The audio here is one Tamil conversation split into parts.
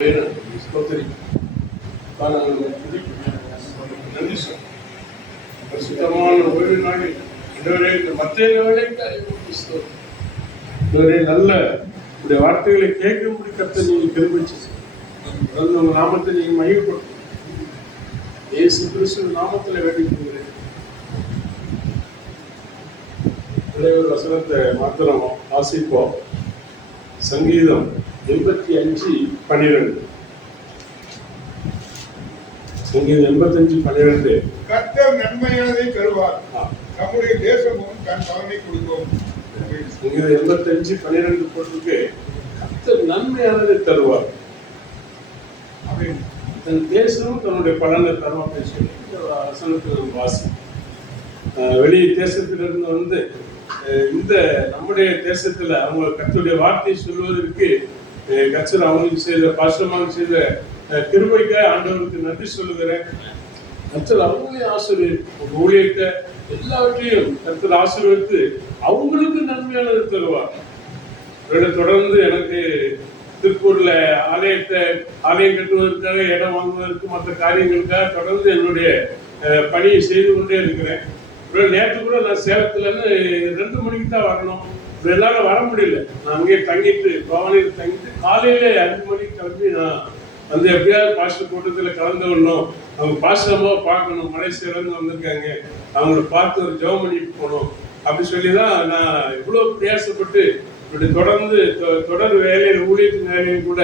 சுத்தமான ஒரு நாளில் மத்திய நல்ல உடைய வார்த்தைகளை கேட்கும்படி கத்த நீங்க கிருபிச்சு உங்க நாமத்தை நீங்க மையப்படுத்த இயேசு கிறிஸ்து நாமத்தில் வேண்டிக்கிறேன். ஒரு வசனத்தை மாத்திரம் வாசிப்போம். சங்கீதம் 85:12. சங்கீதம் 85:12. கர்த்தர் நன்மையானதை தருவார், நம்முடைய தேசமும் தன் பலனை கொடுக்கும். சங்கீதம் 85:12 போட்டிருக்கு. கர்த்தர் நன்மையானதை தருவார், தன் தேசமும் தன்னுடைய பலனை தரும் அப்படின்னு சொல்லி இந்த வசனத்தில் வாசி. வெளி தேசத்திலிருந்து வந்து இந்த நம்முடைய தேசத்துல அவங்க கர்த்தருடைய வார்த்தையை சொல்வதற்கு கர்த்தர் அவங்களுக்கு செய்த பாசமாக செய்த கிருபைக்காக ஆண்டவருக்கு நன்றி சொல்லுகிறேன். கர்த்தர் அவங்களையும் ஆசீர்வதித்து ஊழியத்தை எல்லாவற்றையும் கர்த்தர் ஆசீர்வதித்து அவங்களுக்கு நன்மையானது தருவார். தொடர்ந்து எனக்கு திருப்பூர்ல ஆலயம் கட்டுவதற்காக இடம் வாங்குவதற்கு மற்ற காரியங்களுக்காக தொடர்ந்து என்னுடைய பணியை செய்து கொண்டே இருக்கிறேன். நேற்று கூட நான் சேலத்துலன்னு 2 மணிக்கு தான் வரணும். எல்லாரும் வர முடியல. நான் அங்கேயே தங்கிட்டு பவானியில் தங்கிட்டு காலையில 5 மணிக்கு கிளம்பி நான் வந்து எப்படியாவது பாஸ்டர் கூட்டத்தில் கலந்து கொள்ளணும், அவங்க பாஸ்டரமா பார்க்கணும், மலேசியாவிலேருந்து வந்திருக்காங்க, அவங்கள பார்த்து ஒரு ஜெபம் பண்ணிட்டு போகணும் அப்படி சொல்லி தான் நான் இவ்வளோ பிரயாசப்பட்டு இப்படி தொடர்ந்து தொடர் வேலையில் ஊழியத்தின் வேலையும் கூட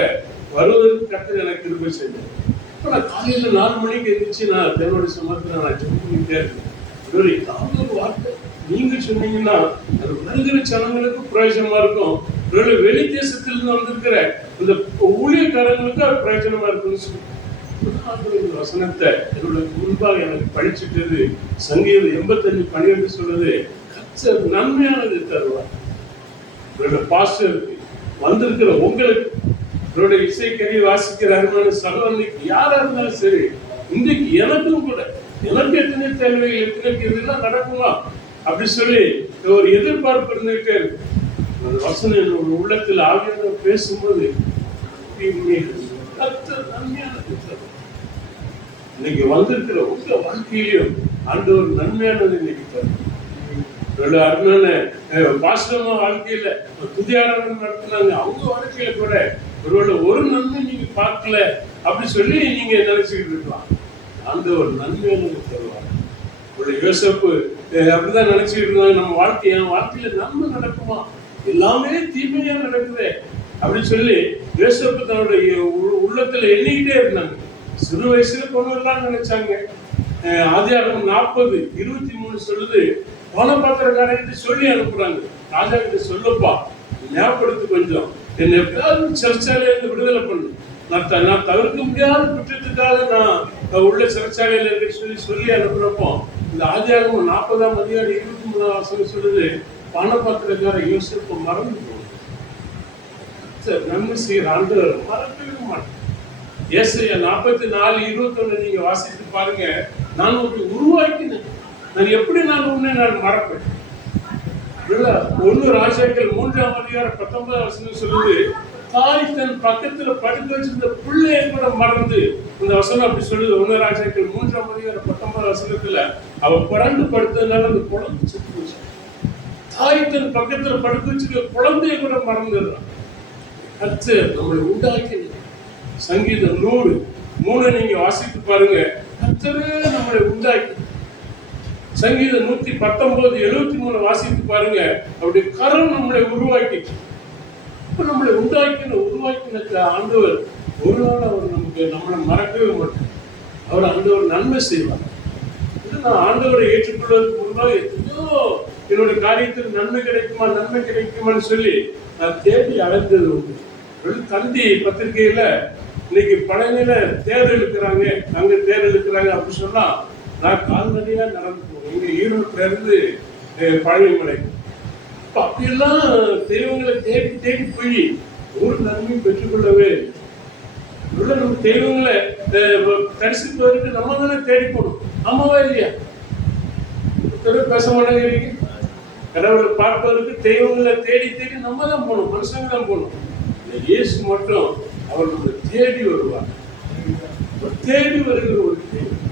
வருவதற்கு கற்று எனக்கு கிருபை செஞ்சேன். இப்போ நான் காலையில் 4 மணிக்கு எழுந்திரிச்சு நான் தேவனுடைய சமூகத்தில் நான் ஜெபம் பண்ணிட்டே இருக்கேன். ஏதாவது ஒரு வார்த்தை நீங்க சொன்னீங்கன்னா அது வருகிற ஜனங்களுக்கு பிரயோஜனமா இருக்கும். வெளி தேசத்திலிருந்து வந்திருக்கிற இந்த ஊழியக்காரங்களுக்கு அது பிரயோஜனமா இருக்குன்னு சொல்லி வசனத்தை என்னோட முன்பாக எனக்கு படிச்சுட்டது. சங்கீதம் 85:12 சொல்றது கர்த்தர் நன்மையானது தருவார். இவரோட பாஸ்டருக்கு வந்திருக்கிற உங்களுக்கு, இவரோட இசைக்கறி வாசிக்கிற அருமையான சகோதரனுக்கு யாரா இருந்தாலும் சரி, இன்றைக்கு எனக்கும் கூட எனக்கு எத்தனை தேவைகள் எத்தனை இதெல்லாம் நடக்குமா அப்படி சொல்லி ஒரு எதிர்பார்ப்பு இருந்துகிட்டே இருக்கு. அந்த வசனம் என்னோட உள்ளத்தில் ஆகியோட பேசும்போது இன்னைக்கு வந்திருக்கிற உங்க வாழ்க்கையிலும் ஆண்டவர் நன்மையானது இன்னைக்கு தரும். அருமையான பாஸ்டமா வாழ்க்கையில புதியாளர்கள் நடத்தினாங்க. அவங்க வாழ்க்கையில கூட ஒருவேளை ஒரு நன்மை நீங்க பார்க்கல அப்படி சொல்லி நீங்க நினைச்சுக்கிட்டு இருக்கலாம். ஆண்டவர் நன்மையானது தருவார். யோசேப்பு அப்படிதான் நினைச்சுக்கிட்டு இருந்தாங்க. நம்ம வாழ்க்கையில நன்மை நடக்குமா, எல்லாமே தீமையா நடக்குது அப்படி சொல்லி யோசேப்பு தன்னுடைய உள்ளத்துல எண்ணிக்கிட்டே இருந்தாங்க. சிறு வயசுல கொண்டு நினைச்சாங்க. ஆதியாகமம் 40:23 சொல்லுது, பணப்பாத்திரக்காரன் சொல்லி அனுப்புறாங்க. ராஜா கிட்ட சொல்லப்பா, ஞாபகப்படுத்து, கொஞ்சம் என்னை எப்படியாவது சிறைச்சாலையில இருந்து விடுதலை பண்ணு, நான் தவிர்க்க முடியாத குற்றத்துக்காக நான் உள்ள சிறைச்சாலையில இருக்க சொல்லி அனுப்புறப்போ இந்த ஆதியாகமம் 40:23 சொல்லுது, பணப்பாத்திரக்கார யோசேப்பு மறந்து போகுது. நன்மை செய்கிற ஆண்டவர் மறக்கவே மாட்டேன். ஏசாயா 44:21 நீங்க வாசித்து பாருங்க. நான் உங்களை உருவாக்கினேன், நான் எப்படி உன்னை மறப்பேன். 1 ராஜாக்கள் 3:19 சொல்லுது, தாய் தன் பக்கத்துல படுக்க வச்சிருந்த பிள்ளையை கூட மறந்து, இந்த வசனம் அப்படி சொல்லுது. 1 ராஜாக்கள் 3:19 அவ பிறந்து படுத்ததுனால அந்த குழந்தை செத்து போச்சு. தாய் தன் பக்கத்துல படுக்க வச்சிருக்க குழந்தைய கூட மறந்துடுறான். அடுத்து நம்மளை உண்டாக்கி. சங்கீதம் 100:3 நீங்க வாசித்து பாருங்க. கர்த்தரே நம்மளை உண்டாக்கி. சங்கீதம் 119:73 வாசித்து பாருங்க. அவருடைய கரம் நம்மளை உருவாக்கிச்சு. இப்ப நம்மளை உருவாக்கின ஆண்டவர் ஒரு நாள் அவர் நம்மளை மறக்கவே மாட்டார். அவர் ஆண்டவர் நன்மை செய்வார். நான் ஆண்டவரை ஏற்றுக்கொள்வதற்கு முன்பாக எத்தனையோ என்னோட காரியத்துக்கு நன்மை கிடைக்குமான்னு சொல்லி நான் தேடி அடைந்தது உண்டு. தந்தி பத்திரிகையில இன்னைக்கு பழனியில தேர் இழுக்கிறாங்க, அங்க தேர் இழுக்கிறாங்க அப்படின்னு சொன்னா நான் கால்நடையா நடந்து போவேன். இங்க ஈரோட்ல இருந்து பழனிமலை. அப்படியெல்லாம் தெய்வங்களை தேடி போய் ஒரு நன்மையும் பெற்றுக்கொள்ளவே. நம்ம தெய்வங்களை தரிசிப்பதற்கு நம்ம தானே தேடி போகணும். ஆமாவா இல்லையா? பேச மாட்டேங்கிறீங்க. கடவுளை பார்ப்பதற்கு தெய்வங்களை தேடி நம்ம தான் போகணும், மனுஷங்க தான் போகணும். இயேசு மட்டும் அவர் நம்மளை தேடி வருவார். தேடி வருகிற ஒரு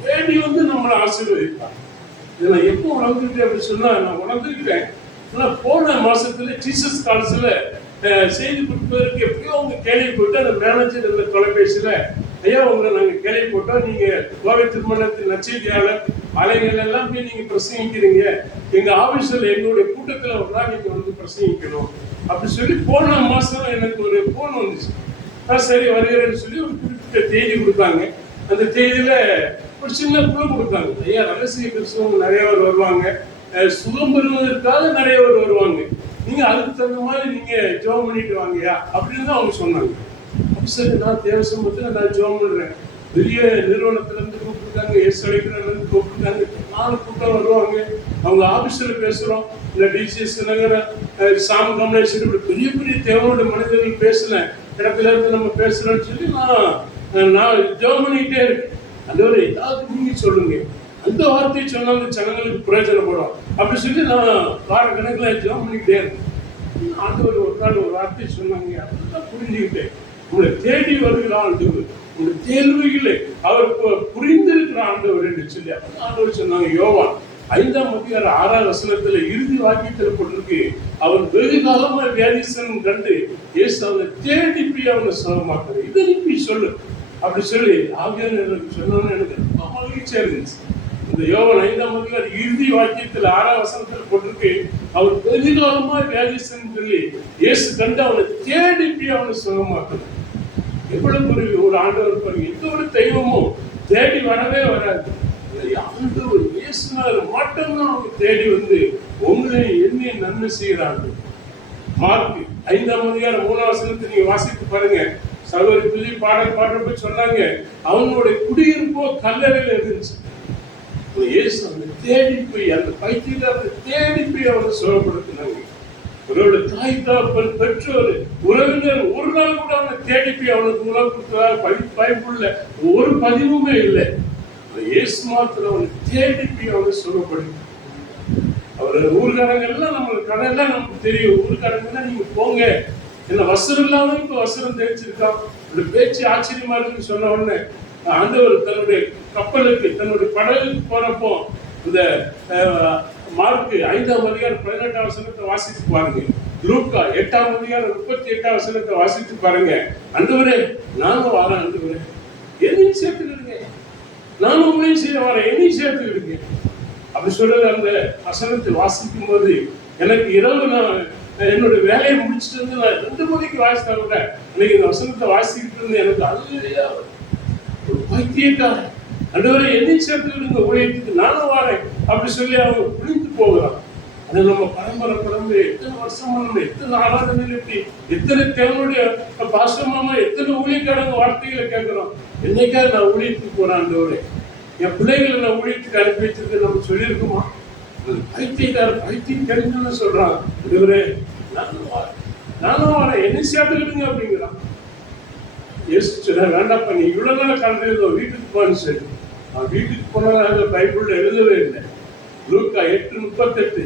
தேடி வந்து நம்மளை ஆசீர்வதிப்பார். இதை நான் எப்போ உணர்ந்துக்கிட்டேன் அப்படின்னு சொன்னா, நான் உணர்ந்துக்கிட்டேன். ஆனால் போன மாசத்துல ஜீசஸ் கால்ஸ்ல செய்தி கொடுப்பதற்கு எப்படியோ அவங்க கேள்விப்பட்டு அந்த மேனேஜர் இந்த தொலைபேசியில, ஐயா உங்களை நாங்கள் கேள்விப்பட்டோம், நீங்க கோவை திருமணத்தின் நற்செய்தியாளர் அலைகள் எல்லாம் போய் நீங்க பிரசங்கிக்கிறீங்க, எங்க ஆபீஸ்ல எங்களுடைய கூட்டத்துல ஒரு நாள் நீங்க வந்து பிரசங்கிக்கணும் அப்படி சொல்லி போன மாசம் எனக்கு ஒரு போன் வந்துச்சு. சரி வருகிறேன்னு சொல்லி ஒரு குறிப்பிட்ட தேதி கொடுத்தாங்க. அந்த தேதியில ஒரு சின்ன குழு கொடுத்தாங்க. ஐயா ரகசிய கிறிஸ்தவங்க நிறைய பேர் வருவாங்க, சுகம் பெறுவதற்காக நிறைய பேர் வருவாங்க, நீங்க அதுக்கு தகுந்த மாதிரி நீங்க ஜோம் பண்ணிட்டு வாங்கயா அப்படின்னு தான் அவங்க சொன்னாங்க. அப்படி சரி நான் தேவ சமூகத்துல நான் ஜோம் பண்றேன். பெரிய நிறுவனத்துல இருந்து கூப்பிட்டுருக்காங்க, இருந்து கூப்பிட்டுருக்காங்க, 4 கூட்டம் வருவாங்க. அவங்க ஆபீஸ்ல பேசுறோம், இந்த டிசிஎஸ் நகர சாம் கமலேஸ்வரி இப்படி பெரிய பெரிய தேவையோட மனிதர்கள் பேசின இடத்துல இருந்து நம்ம பேசுறோம்னு சொல்லி நான் ஜோம் பண்ணிக்கிட்டே இருக்கேன். அந்த ஒரு ஏதாவது நீங்க சொல்லுங்க, அந்த வார்த்தையை சொன்னா அந்த ஜனங்களுக்கு பிரயோஜனப்படும் அப்படி சொல்லி நான் வார கணக்கில் ஜோம் பண்ணிக்கிட்டே இருக்கேன். ஆண்டவர் ஒரு நாள் ஒரு வார்த்தை சொன்னாங்க, அதெல்லாம் புரிஞ்சுக்கிட்டேன். உங்களை தேடி வருகிற ஆண்டவர், உங்களுடைய தேர்வுகளை அவர் புரிந்திருக்கிற ஆண்டவர் என்று சொல்லி ஆண்டவர் சொன்னாங்க. யோவான் 5ஆம் அதிகாரம் 6ஆம் வசனத்துல இறுதி வாக்கியத்தில் போட்டிருக்கு, அவன் வெகு காலமா வியாதிசன் கண்டு இயேசு அவனை தேடி போய் அவனை சுகமாக்குறார், இதை நீ சொல்லு அப்படி சொல்லி ஆவியான எனக்கு சொன்னோன்னு எனக்கு ரொம்ப மகிழ்ச்சியா இருந்துச்சு. இந்த யோவான் 5ஆம் அதிகாரம் இறுதி வாக்கியத்தில் 6ஆம் வசனத்தில் போட்டிருக்கு, அவர் வெகு காலமா வியாதிசன் சொல்லி இயேசு கண்டு அவனை தேடி போய் அவனை சுகமாக்குறார். எவ்வளவு ஒரு ஆண்டவர் பாருங்க, எந்த ஒரு தெய்வமும் தேடி வரவே வராது. ஆண்டவர் இயேசுனார் மட்டும்தான் அவங்க தேடி வந்து உங்களை என்னை நன்மை செய்கிறாங்க. மார்க் 5ஆம் அதிகாரம் 3ஆம் வசனத்தை நீங்க வாசித்து பாருங்க. சகோதரி பிள்ளை பாடல் பாடுறப்ப சொன்னாங்க, அவனுடைய குடியிருப்போ கல்லறையில இருந்துச்சு. இயேசு அவனை தேடி போய் அந்த பைத்தியத்தை தேடி போய் அவனை சுகப்படுத்தினாங்க. அவரோட தாய் தகப்பன் பெற்றோர் உறவினர் ஒரு நாள் கூட அவனை தேடி போய் அவனுக்கு உணவு கொடுத்ததாக பைபிள்ல ஒரு பதிவுமே இல்லை. இயேசு மாத்திரம் அவனை தேடி போய் அவனை சுகப்படுத்தி, அவர் ஊர்காரங்க எல்லாம் நம்மளுக்கு கடையெல்லாம் நமக்கு தெரியும். ஊர்காரங்க நீங்க போங்க, என்ன வசரம் இல்லாம இப்ப வசரம் தெரிஞ்சிருக்கான், அந்த பேச்சு ஆச்சரியமா இருக்குன்னு சொன்ன உடனே ஆண்டவர் தன்னுடைய கப்பலுக்கு தன்னுடைய படகுக்கு போறப்போ இந்த மார்க் 5ஆம் அதிகாரம் 18ஆம் வசனத்தை வாசித்து பாருங்க. லூக்கா 8ஆம் அதிகாரம் 38ஆம் வசனத்தை வாசித்து பாருங்க. ஆண்டவரே நானும் வரேன், ஆண்டவரே என்னையும் சேர்த்துக்கிடுங்க, நானும் உங்களையும் செய்ய வரேன், என்னையும் சேர்த்துக்கிடுங்க அப்படி சொல்றது. அந்த வசனத்தை வாசிக்கும் போது எனக்கு இரவு நான் என்னோட வேலையை முடிச்சுட்டு வந்து நான் 2 மணிக்கு வாசித்தா கூட எனக்கு இந்த வசனத்தை வாசிக்கிட்டு இருந்து எனக்கு அல்லையா ஒரு பைத்தியக்காரன், ஆண்டவரே என்னையும் சேர்த்துக்கிடுங்க ஊழியத்துக்கு, நானும் வரேன் அப்படி சொல்லி அவங்க புரிந்து போகிறான். அது நம்ம பரம்பரை எத்தனை வருஷமா நம்ம எத்தனை ஆராதனைகள் எப்படி எத்தனை தேவனுடைய பாசமாமா எத்தனை ஊழியக்காரங்க வார்த்தைகளை கேட்கிறோம். என்னைக்காவது நான் ஊழியத்துக்கு போறேன் ஆண்டவரே, என் பிள்ளைகளை நான் ஊழியத்துக்கு அனுப்பி வச்சிருக்க நம்ம சொல்லியிருக்குமா? பைத்தியம் தெரிஞ்சுன்னு சொல்றான். ஆண்டவரே நானும் வரேன் என்னை சேர்த்துக்கிடுங்க அப்படிங்கிறான். இயேசு சொன்னா வேண்டாப்பா, நீ இவ்வளவு நாள் கலந்து வீட்டுக்கு போன்னு சொல்லி வீட்டுக்கு போனதாக பைபிள்ல எழுதவே இல்லை. லூக்கா 8:38,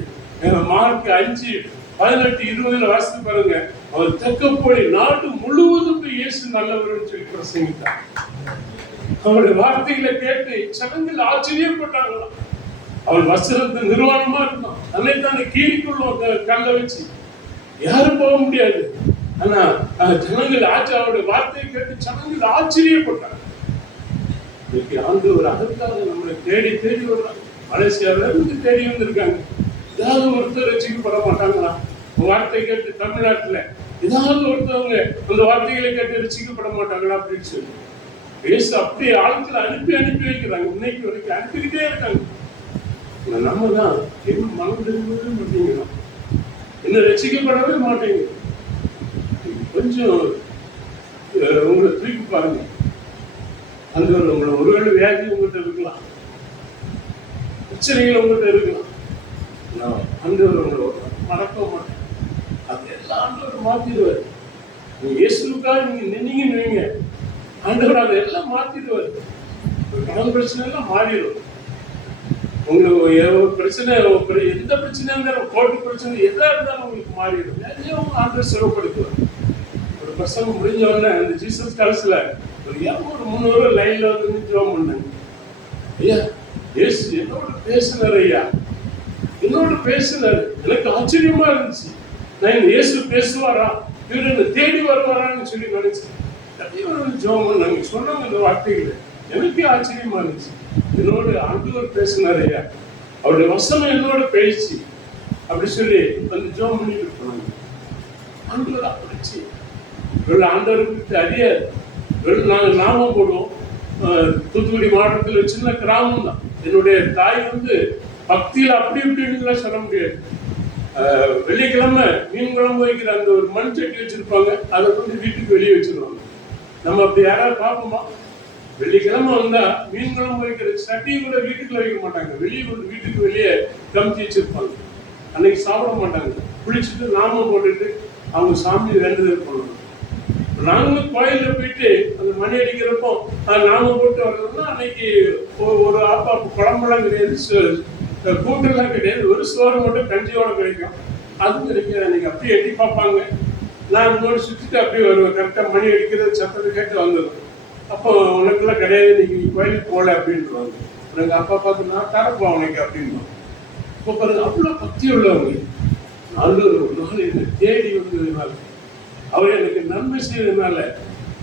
மார்க் 5:18-20 வாசித்து பாருங்க. அவர் தெக்கப்போடி நாடு முழுவதும் இயேசு நல்லவர்னு சொல்லி பிரசங்கித்தார். அவருடைய வார்த்தைகளை கேட்டு ஜனங்கள் ஆச்சரியப்பட்டாங்களாம். அவன் வஸ்திரத்து நிர்வாணமா இருந்தான், தன்னைத்தானே கீழிக்குள்ள கல்ல வச்சு யாரும் போக முடியாது. ஆனா ஜனங்கள் அவருடைய வார்த்தையை கேட்டு ஜனங்கள் ஆச்சரியப்பட்டாங்க. ஆண்டவர் அதற்காக நம்மளை தேடி தேடி வர்றாங்க. மலேசியாவில இருந்து தேடி வந்திருக்காங்க. ஏதாவது ஒருத்தர் ரசிக்கப்பட மாட்டாங்களா? வார்த்தை கேட்டு தமிழ்நாட்டுல ஏதாவது ஒருத்தவங்க அந்த வார்த்தைகளை கேட்டு ரசிக்கப்பட மாட்டாங்களா அப்படின்னு சொல்லி பேச அப்படியே ஆட்களை அனுப்பி வைக்கிறாங்க. இன்னைக்கு வரைக்கும் அனுப்பிக்கிட்டே இருக்காங்க. நம்ம தான் இன்னும் மனம் திரும்பவே மாட்டேங்கிறோம், இன்னும் ரசிக்கப்படவே மாட்டேங்க. கொஞ்சம் உங்களை தூக்கி பாருங்க. அந்த உங்களை ஒருவேளை வியாதி உங்கள்கிட்ட இருக்கலாம், பிரச்சனைகள் உங்கள்கிட்ட இருக்கலாம், ஆண்டவர் உங்களை மறக்க மாட்டேன். அது எல்லாம் ஆண்டவர் மாத்திடுவார். நீங்க இயேசுக்காக நீங்க நின்னீங்கன்னு வைங்க, ஆண்டவர் அதை எல்லாம் மாத்திடுவார். கடன் பிரச்சனை எல்லாம் மாறிடும். உங்களுக்கு பிரச்சனை எந்த பிரச்சனையா இருந்தாலும் கோர்ட்டு பிரச்சனை எதா இருந்தாலும் உங்களுக்கு மாறிடும். நிறைய ஆண்டவர் சிறப்படுத்துவார். ஒரு பிரசங்கம் முடிஞ்ச உடனே அந்த ஜீசஸ் கால்ஸ்ல ஒரு 200-300 லைன்ல வந்து ஜெபம் பண்ணாங்க. ஐயா இயேசு என்னோட பேசினார், ஐயா என்னோட பேசினார். எனக்கு ஆச்சரியமா இருந்துச்சு. நான் இயேசு பேசுவாரா, இவர் என்ன தேடி வருவாரான்னு சொல்லி நினைச்சேன். நிறைய ஜெபம் பண்ணாங்க, சொன்னாங்க இந்த வார்த்தைகளை. எனக்கே ஆச்சரியமா இருந்துச்சு. என்னோட ஆண்டவர் பேசினார் ஐயா, அவருடைய வசனம் என்னோட பேசி அப்படி சொல்லி வந்து ஜெபம் பண்ணிட்டு போனாங்க. ஆண்டவர் அப்படிச்சு ஆண்டவருக்கு அறியாது. நாங்கள் நாமம் போடுவோம். தூத்துக்குடி மாவட்டத்தில் சின்ன கிராமம் தான். என்னுடைய தாய் வந்து பக்தியில் அப்படி இப்படின்னு சொல்ல முடியாது. வெள்ளிக்கிழமை மீன் குழம்பு வைக்கிற அந்த ஒரு மண் சட்டி வச்சிருப்பாங்க, அதை வந்து வீட்டுக்கு வெளியே வச்சிருவாங்க. நம்ம அப்படி யாராவது பார்ப்போமா? வெள்ளிக்கிழமை வந்தா மீன் குழம்பு வைக்கிற சட்டியை கூட வீட்டுக்குள்ள வைக்க மாட்டாங்க, வெளியே வந்து வீட்டுக்கு வெளியே கமுத்தி வச்சிருப்பாங்க. அன்னைக்கு சாப்பிட மாட்டாங்க. குளிச்சுட்டு நாமம் போட்டுட்டு அவங்க சாமி வேண்டுதல் பண்ணுவாங்க. நாங்களும் கோயில போயிட்டு அந்த மணி அடிக்கிறப்போ நாம போட்டு வர்றதுன்னா அன்னைக்கு ஒரு ஆப்பா குழம்பெல்லாம் கிடையாது, கூட்டெல்லாம் கிடையாது, ஒரு சோறு மட்டும் கஞ்சியோட கிடைக்கும். அதுவும் கிடைக்காது. அன்னைக்கு அப்படியே எட்டி பார்ப்பாங்க. நான் இன்னொரு சுற்றிட்டு அப்படியே வருவேன். கரெக்டாக மணி அடிக்கிறது சத்தத்தை கேட்டு வந்துடும். அப்போ உனக்குலாம் கிடையாது, இன்னைக்கு நீ கோயிலுக்கு போகல அப்படின்ட்டுருவாங்க. எங்கள் அப்பா பார்த்து நான் தரப்போம் உனக்கு அப்படின்னு. இப்போ பாருங்க, அவ்வளோ பக்தி உள்ளவங்க. நல்ல ஒரு நாள் என்னை தேடி வந்ததுனால, அவர் எனக்கு நன்மை செய்ததுனால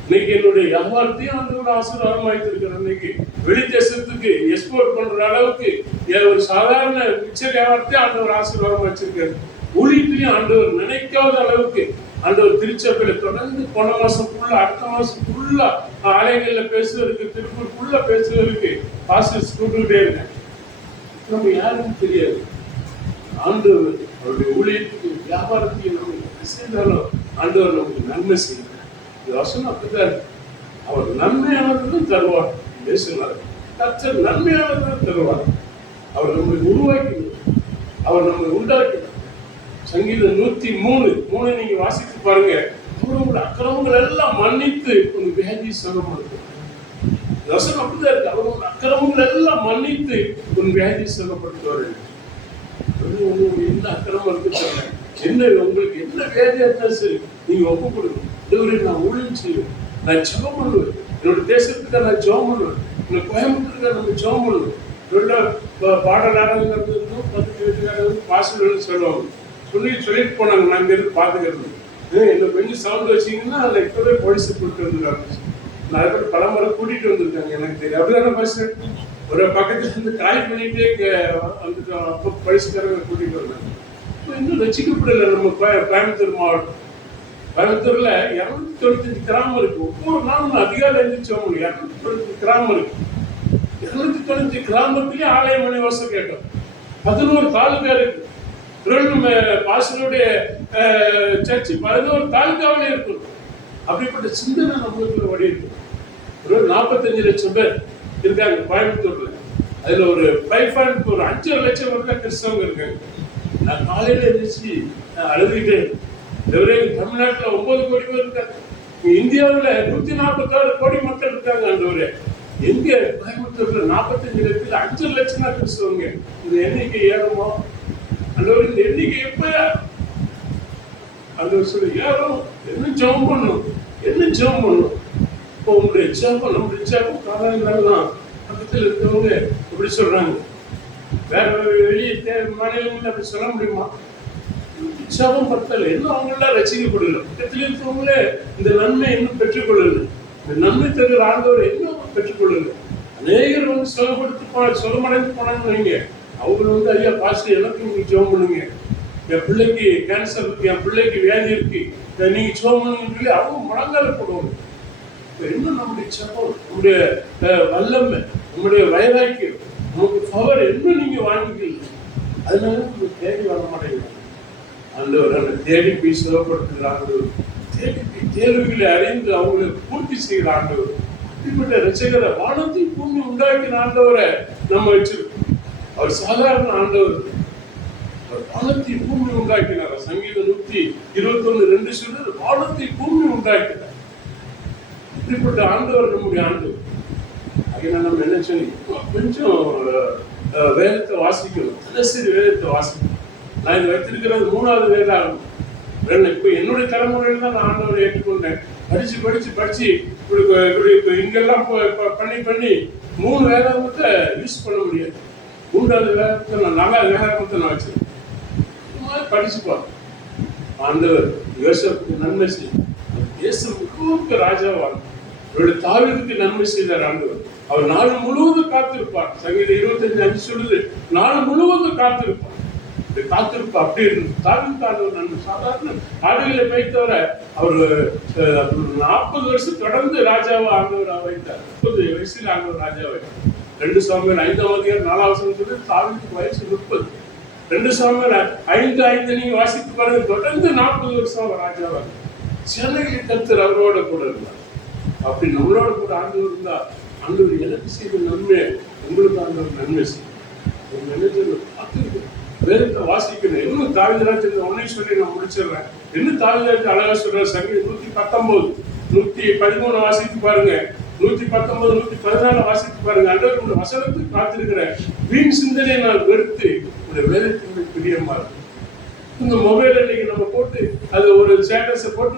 இன்னைக்கு என்னுடைய வியாபாரத்தையும் அந்த ஒரு ஆசீர்வாதம் ஆயிட்டிருக்கிறேன். இன்னைக்கு வெளி தேசத்துக்கு எக்ஸ்போர்ட் பண்ற அளவுக்கு ஒரு சாதாரண மிச்சர் வியாபாரத்தையும் ஆண்டவர் ஆசீர்வாதம் வச்சிருக்காரு. ஊழியத்திலையும் ஆண்டவர் நினைக்காத அளவுக்கு ஆண்டவர் திருச்சபையில தொடர்ந்து போன மாசம் ஃபுல்லா, அடுத்த மாசம் ஃபுல்லா ஆலயங்கள்ல பேசுவதற்கு, திருப்பூர் ஃபுல்லா பேசுவதற்கு பாஸ்டர்ஸ் கூப்பிட்டுட்டே இருக்கேன். நம்ம யாருன்னு தெரியாது. ஆண்டவர் அவருடைய ஊழியத்துக்கு வியாபாரத்தையும் நம்ம செய்தாலும் ஆண்டவர் நமக்கு நன்மை செய்கிறார். இந்த வசனம் அப்படிதான் இருக்கு. அவர் நன்மையானதும் தருவார். பேசுகிறார் கர்த்தர் நன்மையானதும் தருவார். அவர் நம்மை உருவாக்கினார், அவர் நம்மை உண்டாக்கினார். சங்கீதம் 103 நீங்க வாசித்து பாருங்க. அவரோட அக்கிரமங்கள் எல்லாம் மன்னித்து உங்க வியாதி சுகப்படுத்தும். வசனம் அப்படிதான் இருக்கு. அவரோட அக்கிரமங்கள் எல்லாம் மன்னித்து உன் வியாதி சுகப்படுத்துவார்கள். என்ன அக்கிரமம் இருக்கு, என்ன உங்களுக்கு என்ன வியாதியா இருந்தாலும் சரி, நீங்க ஒப்பு கொடுங்க. நான் ஊழியம் செய்வேன், நான் ஜெபம் பண்ணுவேன், என்னோட தேசத்துக்கு நான் ஜெபம் பண்ணுவேன், இந்த கோயம்புத்தூருக்கு நம்ம ஜெபம் பண்ணுவேன். பாடலாளர்கள் பாசல்கள் சொல்லுவாங்க, சொல்லிட்டு போனாங்க. நான் இருந்து பாத்துக்கிறது என்ன கொஞ்சம் சவுண்ட் வச்சீங்கன்னா அதுல இப்பவே போலீஸ் கூட்டிட்டு வந்துருக்காங்க. நான் அதை பலமுறை கூட்டிட்டு வந்திருக்காங்க. எனக்கு தெரியும். அப்படிதானே பஸ் ஒரு பக்கத்துல இருந்து காய் பண்ணிட்டே வந்துட்டோம். அப்போ போலீஸ்காரங்க கூட்டிட்டு வந்தாங்க. இன்னும் ரசிக்கப்படல நம்ம கோயம்புத்தூர் மாவட்டம். கோயம்புத்தூர்ல 295 கிராமம் இருக்கு. ஒவ்வொரு நாளும் அதிகாலை எழுந்திரிச்சோம். 295 கிராமம் இருக்கு. 295 கிராமத்திலேயே ஆலய மணிவாசம் கேட்டோம். 11 தாலுகா இருக்கு. பாசனுடைய சர்ச்சு 11 தாலுகாவிலே இருக்கும். அப்படிப்பட்ட சிந்தனை நம்மளுக்குள்ள ஓடி இருக்கு. ஒரு 45 லட்சம் பேர் இருக்காங்க கோயம்புத்தூர்ல. அதுல ஒரு 5 லட்சம் வரல கிறிஸ்தவங்க இருக்காங்க. நான் காலையில எழுந்திரிச்சு அழுதுகிட்டே தமிழ்நாட்டுல 9 கோடி பேர் இருக்காங்க. இந்தியாவில் 146 கோடி மக்கள் இருக்காங்க. ஆண்டவரே, எங்க கோயம்புத்தூர்ல 45 லட்சத்துல 5 லட்சம் தான் கிறிஸ்தவங்க. இந்த எண்ணிக்கை ஏறுமோ? ஆண்டவர் இந்த எண்ணிக்கை எப்ப ஆண்டவர் சொல்லி ஏறும்? என்ன ஜெபம் பண்ணும், என்ன ஜெபம் பண்ணும்? இப்போ உங்களுடைய ஜெபம், நம்முடைய ஜெபம் காரணங்கள்லாம் பக்கத்தில் இருக்கவங்க எப்படி சொல்றாங்க? வேற வெளியே மாநிலங்கள் அப்படி சொல்ல முடியுமா? ஜெபம் பத்தல, இன்னும் அவங்களாம் ரசிக்கப்படல. பக்கத்தில் இருக்கவங்களே இந்த நன்மை இன்னும் பெற்றுக்கொள்ளல. இந்த நன்மை தருகிற ஆண்டவர் இன்னும் பெற்றுக்கொள்ளல. அநேகர் வந்து சொல்லமடைந்து போனான்னு வைங்க. அவங்க ஐயா பாஸ்டர் எனக்கு நீங்க ஜெபம் பண்ணுங்க, என் பிள்ளைக்கு கேன்சர் இருக்கு, என் பிள்ளைக்கு வியாதி இருக்கு, நீங்க ஜெபம் பண்ணுங்கன்னு சொல்லி அவங்க முழங்கால போடுவாங்க. இன்னும் நம்முடைய ஜெபம், நம்முடைய வல்லமை, நம்முடைய வைராக்கியம், நமக்கு பவர் இன்னும் நீங்க வாங்கிக்கல. அதனால நம்ம தேடி வர மாட்டேங்கிறோம். ஆண்டவர் அந்த தேடி போய் சுகப்படுத்துகிற ஆண்டவர், தேடி தேர்வுகளை அறிந்து அவங்களை பூர்த்தி செய்கிற ஆண்டவர். அப்படிப்பட்ட ரசிகரை வானத்தை பூமி உண்டாக்கின ஆண்டவரை நம்ம வச்சிருக்கோம். அவர் சாதாரண ஆண்டவர். அவர் வானத்தை பூமி உண்டாக்கினார். சங்கீதம் 121:2 சொல்றது வானத்தை பூமி உண்டாக்கினார். இப்படிப்பட்ட ஆண்டவர் நம்முடைய ஆண்டவர். அதனால நம்ம என்ன சொல்லி கொஞ்சம் வேதத்தை வாசிக்கணும், தினசரி வேதத்தை வாசிக்கணும். நான் இது வைத்திருக்கிறது 3வது வேதாகம். இப்போ என்னுடைய தலைமுறையில் தான் நான் ஆண்டவரை ஏற்றுக்கொண்டேன். படிச்சு படிச்சு படிச்சு இப்படி இங்கெல்லாம் பண்ணி 3 வேதாகமத்தை யூஸ் பண்ண முடியாது. 3வது வேதாகமத்தை நான் 4வது வேதாகமத்தை நான் வச்சிருக்கேன். படிச்சுப்பாங்க. ஆண்டவர் யோசேப்புக்கு நன்மை செய்தார். தேசம் முழுவதுக்கு ராஜாவான அவருடைய தாவீதுக்கு நன்மை செய்தார் ஆண்டவர். அவர் நாள் முழுவதும் காத்திருப்பார். சங்கீதம் 25:5 சொல்லுது, நாள் முழுவதும் காத்திருப்பார். காத்திருப்பு அப்படி இருந்தது. தாவீதுக்கு ஆண்டவர் நன்மை. சாதாரண ஆடுகளை வைத்தவர அவர் 40 வருஷம் தொடர்ந்து ராஜாவை ஆண்டவர் வைத்தார். 30 வயசுல ஆண்டவர் ராஜா வைத்தார். 2 சாமுவேல் 5ஆம் அதிகாரம் 4ஆம் வசனம் சொல்லி தாவீதுக்கு வயசு 30. 2 சாமுவேல் 5:5 நீங்க வாசித்து பாருங்க. தொடர்ந்து 40 வருஷம் அவர் ராஜாவாக. சேனைகளின் கர்த்தர் அவரோட கூட இருந்தார். அப்படி நம்மளோட கூட ஆண்டவர் இருந்தா, ஆண்டவர் எனக்கு செய்த நன்மை உங்களுக்கு ஆண்டவர் நன்மை செய்யும். காத்திருக்கணும், வேதத்தை வாசிக்கணும். இன்னும் தாவீது ஒன்னை சொல்லி நான் முடிச்சிடுறேன். இன்னும் தாவீது அழகா சொல்ற சங்கீதம் 119 113 வாசித்து பாருங்க. 119 114 வாசித்து பாருங்க. ஆண்டவர் வசனத்துக்கு காத்திருக்கிற வீண் சிந்தனையை நான் வெறுத்து இந்த வேதத்தினுடைய பிரியமா இருக்கு. இந்த மொபைல் இன்னைக்கு நம்ம போட்டு அது ஒரு ஸ்டேட்டஸை போட்டு